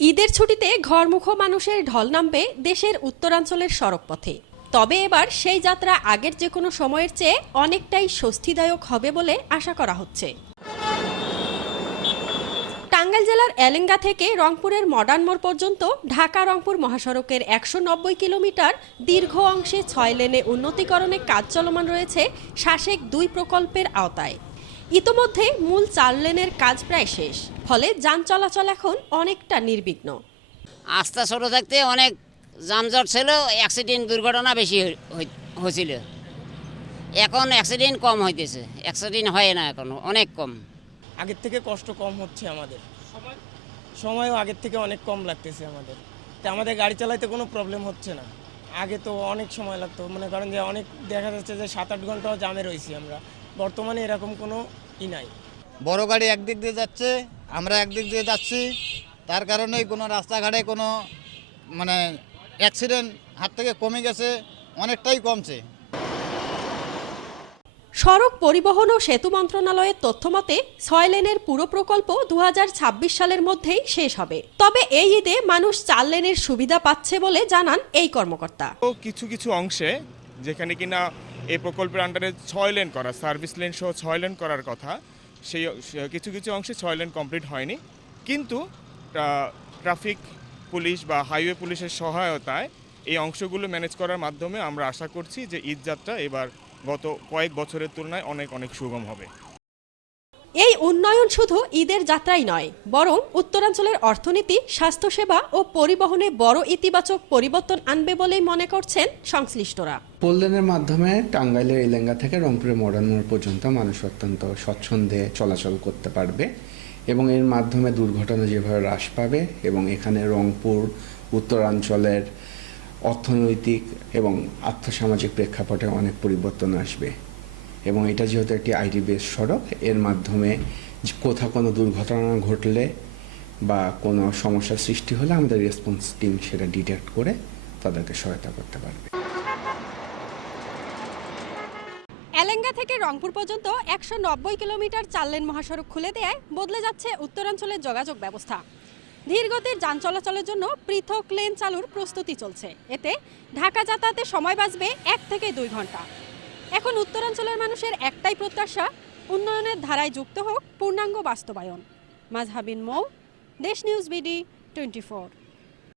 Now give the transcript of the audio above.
ঈদের ছুটিতে ঘরমুখো মানুষের ঢল নামবে দেশের উত্তরাঞ্চলের সড়কপথে। তবে এবার সেই যাত্রা আগের যে কোনো সময়ের চেয়ে অনেকটাই স্বস্তিদায়ক হবে বলে আশা করা হচ্ছে। টাঙ্গাইল জেলার এলেঙ্গা থেকে রংপুরের মডার্ন মোড় পর্যন্ত ঢাকা রংপুর মহাসড়কের ১৯০ কিলোমিটার দীর্ঘ অংশে ৬ লেনে উন্নতিকরণে কাজ চলমান রয়েছে শাসেক ২ প্রকল্পের আওতায়। ইতোমধ্যে মূল ৪ লেনের কাজ প্রায় শেষ, ফলে যান চলাচল এখন অনেকটা নির্বিঘ্ন। আস্তে ছোট থাকতে অনেক যানজট ছিল, অ্যাক্সিডেন্ট দুর্ঘটনা বেশি হয়েছিল। এখন অ্যাক্সিডেন্ট কম হইতেছে, অ্যাক্সিডেন্ট হয় না, এখন অনেক কম। আগের থেকে কষ্ট কম হচ্ছে, আমাদের সময়ও আগের থেকে অনেক কম লাগতেছে আমাদের। তো আমাদের গাড়ি চালাইতে কোনো প্রবলেম হচ্ছে না। আগে তো অনেক সময় লাগতো, মনে করেন যে অনেক দেখা যাচ্ছে যে ৭-৮ ঘন্টাও জামে রয়েছি আমরা। বর্তমানে এরকম কোনো নাই। বড় গাড়ি একদিক দিয়ে যাচ্ছে, আমরা একদিক দিয়ে যাচ্ছি, তার কারণেই কোনো রাস্তাঘাটে কোনো অ্যাক্সিডেন্ট হাত থেকে কমে গেছে, অনেকটাই কমছে। সড়ক পরিবহন ও সেতু মন্ত্রণালয়ের তথ্যমতে ৬ লেনের পুরো প্রকল্প ২০২৬ সালের মধ্যেই শেষ হবে। তবে এই ঈদে মানুষ ৪ লেনের সুবিধা পাচ্ছে বলে জানান এই কর্মকর্তা। কিছু কিছু অংশে যেখানে কিনা এই প্রকল্পের আন্ডারে ৬ লেন করা, সার্ভিস লেন সহ ৬ লেন করার কথা, সেই কিছু কিছু অংশে ৬ লেন কমপ্লিট হয়নি। কিন্তু ট্রাফিক পুলিশ বা হাইওয়ে পুলিশের সহায়তায় এই অংশগুলো ম্যানেজ করার মাধ্যমে আমরা আশা করছি যে ঈদ যাত্রা এবার গত কয়েক বছরের তুলনায় অনেক সুগম হবে। এই উন্নয়ন শুধু ঈদের যাত্রাই নয়, বরং উত্তরাঞ্চলের অর্থনীতি, স্বাস্থ্যসেবা ও পরিবহনে বড় ইতিবাচক পরিবর্তন আনবে বলেই মনে করছেন সংশ্লিষ্টরা। ৪ লেনের মাধ্যমে টাঙ্গাইলের এলেঙ্গা থেকে রংপুরের মডার্ন মোড় পর্যন্ত মানুষ অত্যন্ত স্বচ্ছন্দে চলাচল করতে পারবে এবং এর মাধ্যমে দুর্ঘটনা যেভাবে হ্রাস পাবে এবং এখানে রংপুর উত্তরাঞ্চলের অর্থনৈতিক এবং আর্থসামাজিক প্রেক্ষাপটে অনেক পরিবর্তন আসবে। এবং এটা যেহেতু একটি আইটি বেস সড়ক, এর মাধ্যমে কোথাও কোনো দুর্ঘটনা ঘটলে বা কোনো সমস্যার সৃষ্টি হলে আমাদের রেসপন্স টিম সেটা ডিটেক্ট করে তাদেরকে সহায়তা করতে পারবে। এলেঙ্গা থেকে রংপুর পর্যন্ত ১৯০ কিলোমিটার ৪ লেন মহাসড়ক খুলে দেয়ায় বদলে যাচ্ছে উত্তরাঞ্চলের যোগাযোগ ব্যবস্থা। ধীরগতির যান চলাচলের জন্য পৃথক লেন চালুর প্রস্তুতি চলছে। এতে ঢাকা যাতায়াতে সময় বাঁচবে ১ থেকে ২ ঘন্টা। এখন উত্তরাঞ্চলের মানুষের একটাই প্রত্যাশা, উন্নয়নের ধারায় যুক্ত হোক পূর্ণাঙ্গ বাস্তবায়ন। মাজহাবিন মৌ, দেশ নিউজ বিডি 24।